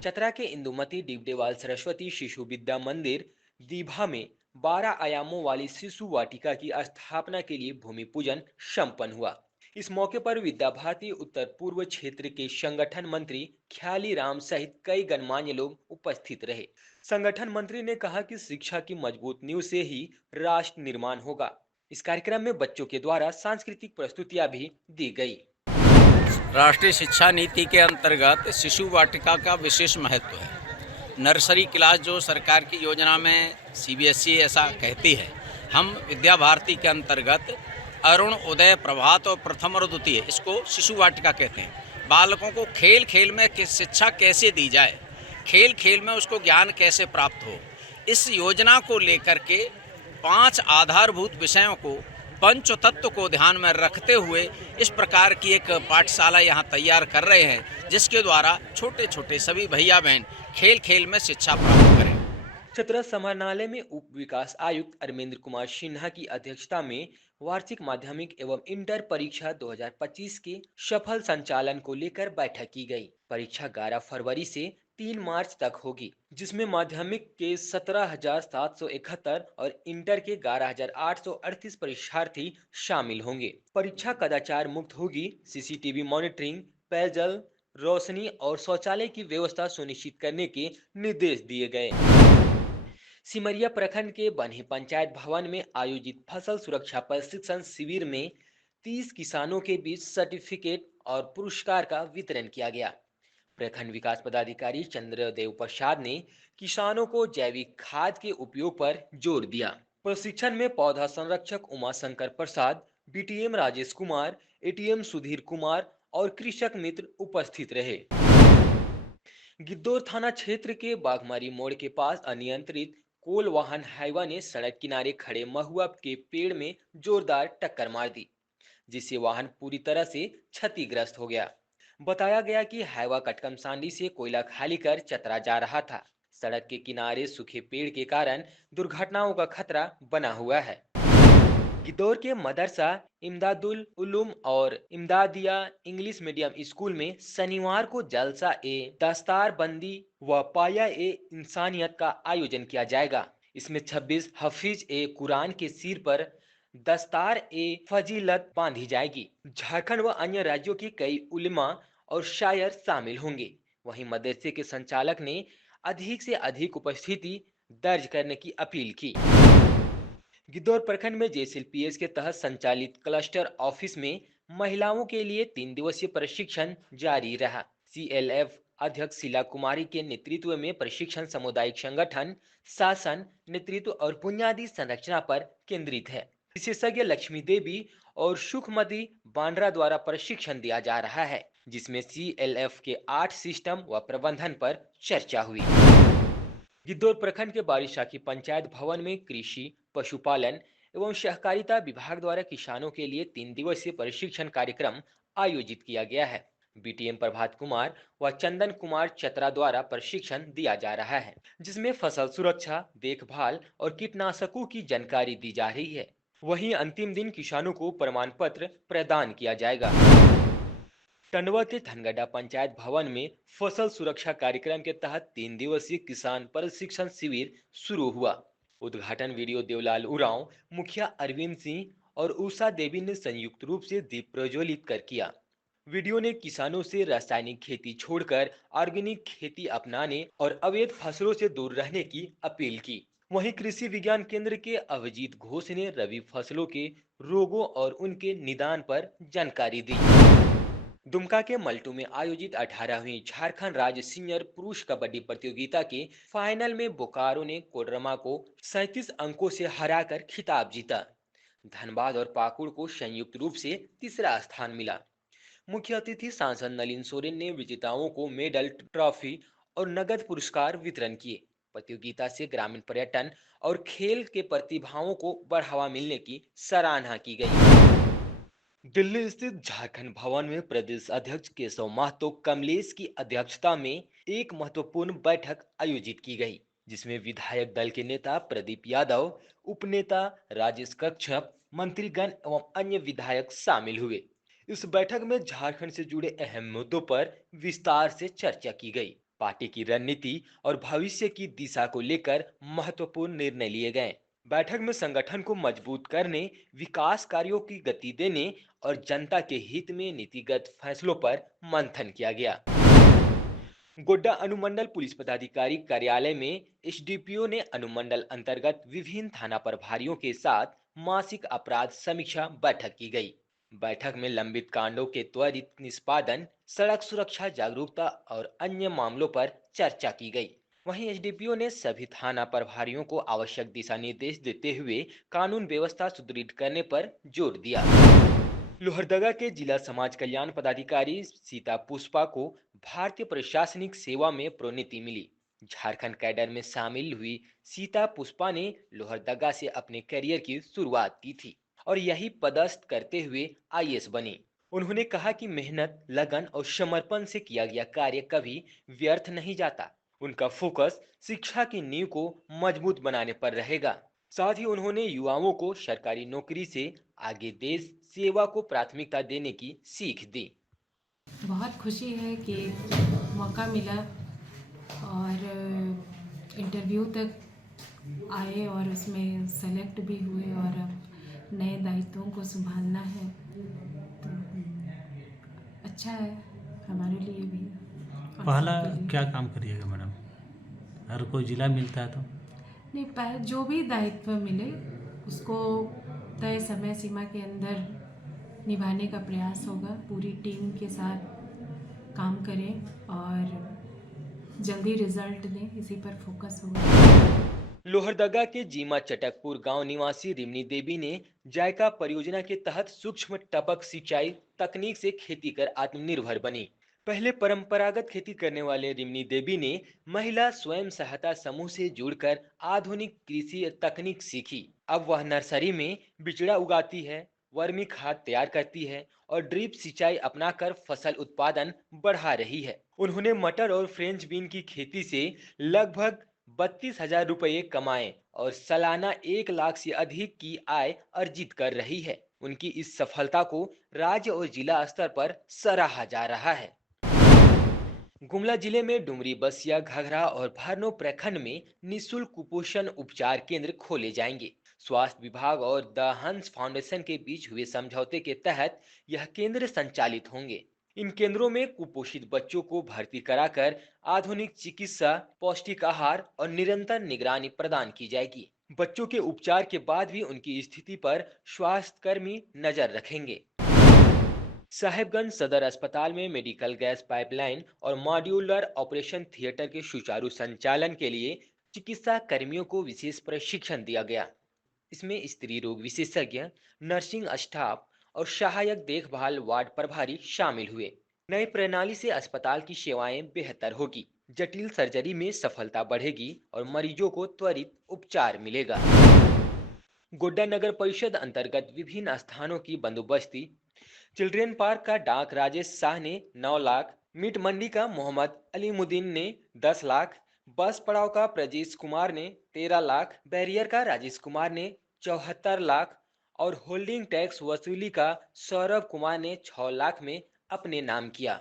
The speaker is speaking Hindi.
चतरा के इंदुमती डिबडेवाल सरस्वती शिशु विद्या मंदिर दीभा में 12 आयामों वाली शिशु वाटिका की स्थापना के लिए भूमि पूजन संपन्न हुआ। इस मौके पर विद्या भारती उत्तर पूर्व क्षेत्र के संगठन मंत्री ख्याली राम सहित कई गणमान्य लोग उपस्थित रहे। संगठन मंत्री ने कहा कि शिक्षा की मजबूत नींव से ही राष्ट्र निर्माण होगा। इस कार्यक्रम में बच्चों के द्वारा सांस्कृतिक प्रस्तुतियां भी दी गई। राष्ट्रीय शिक्षा नीति के अंतर्गत शिशु वाटिका का विशेष महत्व है। नर्सरी क्लास जो सरकार की योजना में सीबीएसई ऐसा कहती है, हम विद्या भारती के अंतर्गत अरुण, उदय, प्रभात और प्रथम और द्वितीय, इसको शिशु वाटिका कहते हैं। बालकों को खेल खेल में शिक्षा कैसे दी जाए, खेल खेल में उसको ज्ञान कैसे प्राप्त हो, इस योजना को लेकर के 5 आधारभूत विषयों को, पंच तत्व को ध्यान में रखते हुए इस प्रकार की एक पाठशाला यहाँ तैयार कर रहे हैं, जिसके द्वारा छोटे छोटे सभी भैया बहन खेल खेल में शिक्षा प्राप्त करें। चतरा समाहरणालय में उप विकास आयुक्त अरविंद कुमार सिन्हा की अध्यक्षता में वार्षिक माध्यमिक एवं इंटर परीक्षा 2025 के सफल संचालन को लेकर बैठक की गई। परीक्षा 11 फरवरी से 3 मार्च तक होगी, जिसमें माध्यमिक के 17,771 और इंटर के 11,838 परीक्षार्थी शामिल होंगे। परीक्षा कदाचार मुक्त होगी। सीसीटीवी मॉनिटरिंग, पेयजल, रोशनी और शौचालय की व्यवस्था सुनिश्चित करने के निर्देश दिए गए। सिमरिया प्रखंड के बन्ही पंचायत भवन में आयोजित फसल सुरक्षा प्रशिक्षण शिविर में 30 किसानों के बीच सर्टिफिकेट और पुरस्कार का वितरण किया गया। प्रखंड विकास पदाधिकारी चंद्रदेव प्रसाद ने किसानों को जैविक खाद के उपयोग पर जोर दिया। प्रशिक्षण में पौधा संरक्षक उमाशंकर प्रसाद, बीटीएम राजेश कुमार, एटीएम सुधीर कुमार और कृषक मित्र उपस्थित रहे। गिद्धौर थाना क्षेत्र के बाघमारी मोड़ के पास अनियंत्रित कोल वाहन हाईवा ने सड़क किनारे खड़े महुआ के पेड़ में जोरदार टक्कर मार दी, जिससे वाहन पूरी तरह से क्षतिग्रस्त हो गया। बताया गया कि हाईवा कटकमसांडी से कोयला खाली कर चतरा जा रहा था। सड़क के किनारे सूखे पेड़ के कारण दुर्घटनाओं का खतरा बना हुआ है। गिद्धौर के मदरसा इमदादुल उलूम और इमदादिया इंग्लिश मीडियम स्कूल में शनिवार को जलसा ए दस्तार बंदी व पाया ए इंसानियत का आयोजन किया जाएगा। इसमें 26 हफीज ए कुरान के सिर पर दस्तार ए फजीलत बांधी जाएगी। झारखंड व अन्य राज्यों के कई उलेमा और शायर शामिल होंगे। वहीं मदरसे के संचालक ने अधिक से अधिक उपस्थिति दर्ज करने की अपील की। गिद्धौर प्रखंड में जेएसएलपीएस के तहत संचालित क्लस्टर ऑफिस में महिलाओं के लिए 3 दिवसीय प्रशिक्षण जारी रहा। सीएलएफ अध्यक्ष शीला कुमारी के नेतृत्व में प्रशिक्षण सामुदायिक संगठन, शासन, नेतृत्व और बुनियादी संरचना पर केंद्रित है। विशेषज्ञ लक्ष्मी देवी और सुखमती बांड्रा द्वारा प्रशिक्षण दिया जा रहा है, जिसमें सीएलएफ के 8 सिस्टम व प्रबंधन पर चर्चा हुई। गिद्धौर प्रखंड के बारिशाखी पंचायत भवन में कृषि, पशुपालन एवं सहकारिता विभाग द्वारा किसानों के लिए 3 दिवसीय प्रशिक्षण कार्यक्रम आयोजित किया गया है। बीटीएम प्रभात कुमार व चंदन कुमार चतरा द्वारा प्रशिक्षण दिया जा रहा है, जिसमें फसल सुरक्षा, देखभाल और कीटनाशकों की जानकारी दी जा रही है। वहीं अंतिम दिन किसानों को प्रमाण पत्र प्रदान किया जाएगा। टंडवा के धनगड्डा पंचायत भवन में फसल सुरक्षा कार्यक्रम के तहत 3 दिवसीय किसान प्रशिक्षण शिविर शुरू हुआ। उद्घाटन वीडियो देवलाल उरांव, मुखिया अरविंद सिंह और उषा देवी ने संयुक्त रूप से दीप प्रज्वलित कर किया। वीडियो ने किसानों से रासायनिक खेती छोड़कर ऑर्गेनिक खेती अपनाने और अवैध फसलों से दूर रहने की अपील की। वहीं कृषि विज्ञान केंद्र के अभिजीत घोष ने रबी फसलों के रोगों और उनके निदान पर जानकारी दी। दुमका के मल्टू में आयोजित 18वीं झारखंड राज्य सीनियर पुरुष कबड्डी प्रतियोगिता के फाइनल में बोकारो ने कोडरमा को 37 अंकों से हराकर खिताब जीता। धनबाद और पाकुड़ को संयुक्त रूप से तीसरा स्थान मिला। मुख्य अतिथि सांसद नलिन सोरेन ने विजेताओं को मेडल, ट्रॉफी और नगद पुरस्कार वितरण किए। प्रतियोगिता से ग्रामीण पर्यटन और खेल के प्रतिभाओं को बढ़ावा मिलने की सराहना की गई। दिल्ली स्थित झारखंड भवन में प्रदेश अध्यक्ष केशव महतो कमलेश की अध्यक्षता में एक महत्वपूर्ण बैठक आयोजित की गई, जिसमें विधायक दल के नेता प्रदीप यादव, उपनेता राजेश कश्यप, मंत्रीगण एवं अन्य विधायक शामिल हुए। इस बैठक में झारखंड से जुड़े अहम मुद्दों पर विस्तार से चर्चा की गई। पार्टी की रणनीति और भविष्य की दिशा को लेकर महत्वपूर्ण निर्णय लिए गए। बैठक में संगठन को मजबूत करने, विकास कार्यों की गति देने और जनता के हित में नीतिगत फैसलों पर मंथन किया गया। गोड्डा अनुमंडल पुलिस पदाधिकारी कार्यालय में एसडीपीओ ने अनुमंडल अंतर्गत विभिन्न थाना प्रभारियों के साथ मासिक अपराध समीक्षा बैठक की गई। बैठक में लंबित कांडों के त्वरित निष्पादन, सड़क सुरक्षा जागरूकता और अन्य मामलों पर चर्चा की गई। वहीं एसडीपीओ ने सभी थाना प्रभारियों को आवश्यक दिशा निर्देश देते हुए कानून व्यवस्था सुदृढ़ करने पर जोर दिया। लोहरदगा के जिला समाज कल्याण पदाधिकारी सीता पुष्पा को भारतीय प्रशासनिक सेवा में प्रोन्नति मिली। झारखंड कैडर में शामिल हुई सीता पुष्पा ने लोहरदगा से अपने करियर की शुरुआत की थी और यही पदस्थ करते हुए आईएएस बनी। उन्होंने कहा कि मेहनत, लगन और समर्पण से किया गया कार्य कभी व्यर्थ नहीं जाता। उनका फोकस शिक्षा की नींव को मजबूत बनाने पर रहेगा। साथ ही उन्होंने युवाओं को सरकारी नौकरी से आगे देश सेवा को प्राथमिकता देने की सीख दी। बहुत खुशी है कि मौका मिला और इंटरव्यू तक आए और उसमें सेलेक्ट भी हुए और अब नए दायित्वों को संभालना है, तो अच्छा है हमारे लिए भी और पहला सबके लिए। क्या काम करिएगा मैडम? हर कोई जिला मिलता है तो नहीं, जो भी दायित्व मिले उसको तय समय सीमा के अंदर निभाने का प्रयास होगा। पूरी टीम के साथ काम करें और जल्दी रिजल्ट दें, इसी पर फोकस होगा। लोहरदगा के जीमा चटकपुर गांव निवासी रिमनी देवी ने जायका परियोजना के तहत सूक्ष्म टपक सिंचाई तकनीक से खेती कर आत्मनिर्भर बनी। पहले परंपरागत खेती करने वाले रिमनी देवी ने महिला स्वयं सहायता समूह से जुड़कर आधुनिक कृषि तकनीक सीखी। अब वह नर्सरी में बिचड़ा उगाती है, वर्मी खाद तैयार करती है और ड्रिप सिंचाई अपनाकर फसल उत्पादन बढ़ा रही है। उन्होंने मटर और फ्रेंच बीन की खेती से लगभग 32,000 रुपये कमाए और सालाना 1 लाख से अधिक की आय अर्जित कर रही है। उनकी इस सफलता को राज्य और जिला स्तर पर सराहा जा रहा है। गुमला जिले में डुमरी, बसिया, घघरा और भरनो प्रखंड में निःशुल्क कुपोषण उपचार केंद्र खोले जाएंगे। स्वास्थ्य विभाग और द हंस फाउंडेशन के बीच हुए समझौते के तहत यह केंद्र संचालित होंगे। इन केंद्रों में कुपोषित बच्चों को भर्ती कराकर आधुनिक चिकित्सा, पौष्टिक आहार और निरंतर निगरानी प्रदान की जाएगी। बच्चों के उपचार के बाद भी उनकी स्थिति पर स्वास्थ्यकर्मी नजर रखेंगे। साहिबगंज सदर अस्पताल में मेडिकल गैस पाइपलाइन और मॉड्यूलर ऑपरेशन थिएटर के सुचारू संचालन के लिए चिकित्सा कर्मियों को विशेष प्रशिक्षण दिया गया। इसमें स्त्री रोग विशेषज्ञ, नर्सिंग स्टाफ और सहायक देखभाल वार्ड प्रभारी शामिल हुए। नई प्रणाली से अस्पताल की सेवाएं बेहतर होगी, जटिल सर्जरी में सफलता बढ़ेगी और मरीजों को त्वरित उपचार मिलेगा। गोड्डा नगर परिषद अंतर्गत विभिन्न स्थानों की बंदोबस्ती। चिल्ड्रेन पार्क का डाक राजेश शाह ने 9 लाख, मीट मंडी का मोहम्मद अलीमुद्दीन ने 10 लाख, बस पड़ाव का प्रजेश कुमार ने 13 लाख, बैरियर का राजेश कुमार ने 74 लाख और होल्डिंग टैक्स वसूली का सौरभ कुमार ने 6 लाख में अपने नाम किया।